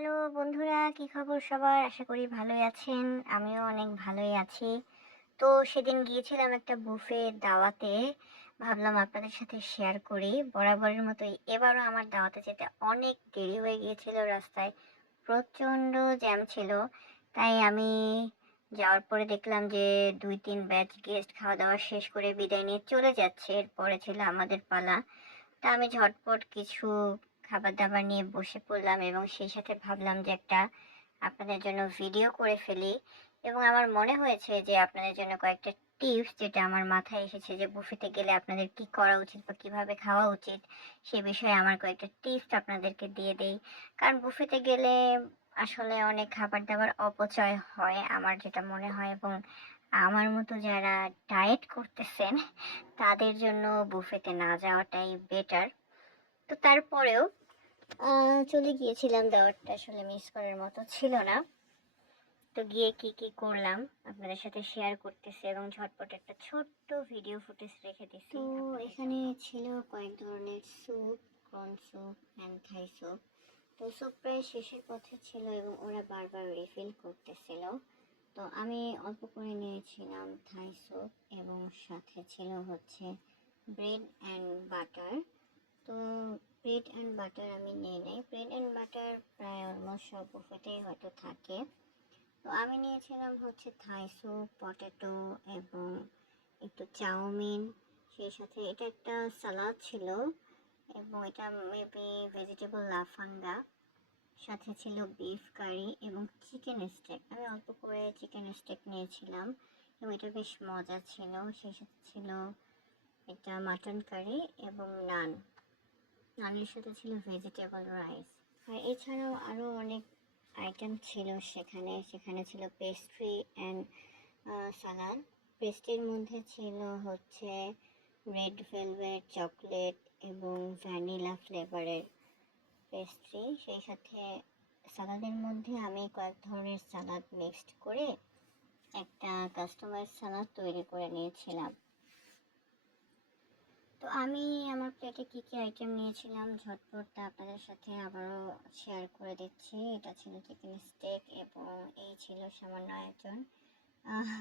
Hello বন্ধুরা, কি খবর সবার? আশা করি ভালোই আছেন। আমিও অনেক ভালোই আছি। তো সেদিন গিয়েছিলাম একটা বুফে দাওয়াতে। ভাবলাম আপনাদের সাথে শেয়ার করি। বরাবরের মতোই এবারও আমার দাওয়াতে যেতে অনেক দেরি হয়ে গিয়েছিল। রাস্তায় প্রচণ্ড জ্যাম ছিল। তাই আমি যাওয়ার পরে দেখলাম যে ২-৩ ব্যাচ গেস্ট খাওয়া-দাওয়া শেষ করে বিদায় নিয়ে চলে যাচ্ছে। এরপরে ছিল আমাদের পালা। তা আমি ঝটপট কিছু খাবার-দাবার নিয়ে বসে পড়লাম এবং সেই সাথে ভাবলাম যে একটা আপনাদের জন্য ভিডিও করে ফেলি। এবং আমার মনে হয়েছে যে আপনাদের জন্য কয়েকটা টিপস, যেটা আমার মাথায় এসেছে যে বুফেতে গেলে আপনাদের কি করা উচিত বা কিভাবে খাওয়া উচিত, সে বিষয়ে আমার কয়েকটা টিপস আপনাদেরকে দিয়ে দেই। কারণ বুফেতে গেলে আসলে অনেক খাবার-দাবার অপচয় হয় আমার যেটা মনে হয়, এবং আমার মতো যারা ডায়েট করতেছেন তাদের জন্য বুফেতে না যাওয়াটাই বেটার। তো তারপরেও চলে গিয়েছিলাম, দাওয়াতটা আসলে মিস করার মতো ছিল না। তো গিয়ে কি করলাম আপনাদের সাথে শেয়ার করতেছি এবং ঝটপট একটা ছোট্ট ভিডিও ফুটেজ রেখে দিছি। তো এখানে ছিল কয়েক ধরনের soup, corn soup and Thai soup. তো স্যুপ প্রায় শেষের পথে ছিল এবং ওরা বারবার রিফিল করতেছিল। তো আমি অল্প করে নিয়েছিলাম থাই স্যুপ এবং সাথে ছিল হচ্ছে ব্রেড অ্যান্ড বাটার। তো ব্রেড অ্যান্ড বাটার আমি নিয়ে নেই। ব্রেড অ্যান্ড বাটার প্রায় অলমোস্ট সব বুফেতেই হয়তো থাকে। তো আমি নিয়েছিলাম হচ্ছে থাই স্যুপ, পটেটো এবং একটু চাউমিন। সেই সাথে এটা একটা সালাদ ছিল এবং এটা মেবি ভেজিটেবল লাফাঙ্গা। সাথে ছিল বিফ কারি এবং চিকেন স্টেক। আমি অল্প করে চিকেন স্টেক নিয়েছিলাম এবং এটা বেশ মজা ছিল। সেই সাথে ছিল এটা মাটন কারি এবং নান। নানের সাথে ছিল ভেজিটেবল রাইস। আর এছাড়াও আরও অনেক আইটেম ছিল সেখানে ছিল পেস্ট্রি অ্যান্ড সালাদ। পেস্ট্রির মধ্যে ছিল হচ্ছে রেড ভেলভেট, চকলেট এবং ভ্যানিলা ফ্লেভারের পেস্ট্রি। সেই সাথে সালাদের মধ্যে আমি কয়েক ধরনের সালাদ মিক্সড করে একটা কাস্টমাইজ সালাদ তৈরি করে নিয়েছিলাম। তো আমি আমার প্লেটে কী আইটেম নিয়েছিলাম ঝটপট তা আপনাদের সাথে আবারও শেয়ার করে দিচ্ছি। এটা ছিল চিকেন স্টেক এবং এই ছিল সামান্য আয়োজন।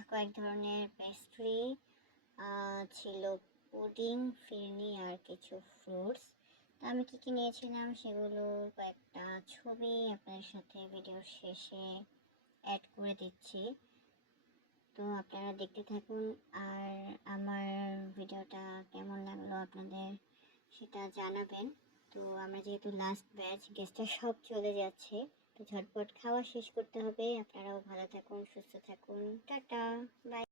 কয়েক ধরনের পেস্ট্রি ছিল, পুডিং, ফিরনি আর কিছু ফ্রুটস। তো আমি কী নিয়েছিলাম সেগুলো কয়েকটা ছবি আপনাদের সাথে ভিডিওর শেষে অ্যাড করে দিচ্ছি। তো আপনারা দেখতে থাকুন আর আমার ভিডিওটা কেমন লাগলো আপনাদের সেটা জানাবেন। তো আমরা যেহেতু লাস্ট ব্যাচ, গেস্টরা সব চলে যাচ্ছে, তো ঝটপট খাওয়া শেষ করতে হবে। আপনারাও ভালো থাকুন, সুস্থ থাকুন। Tata, by.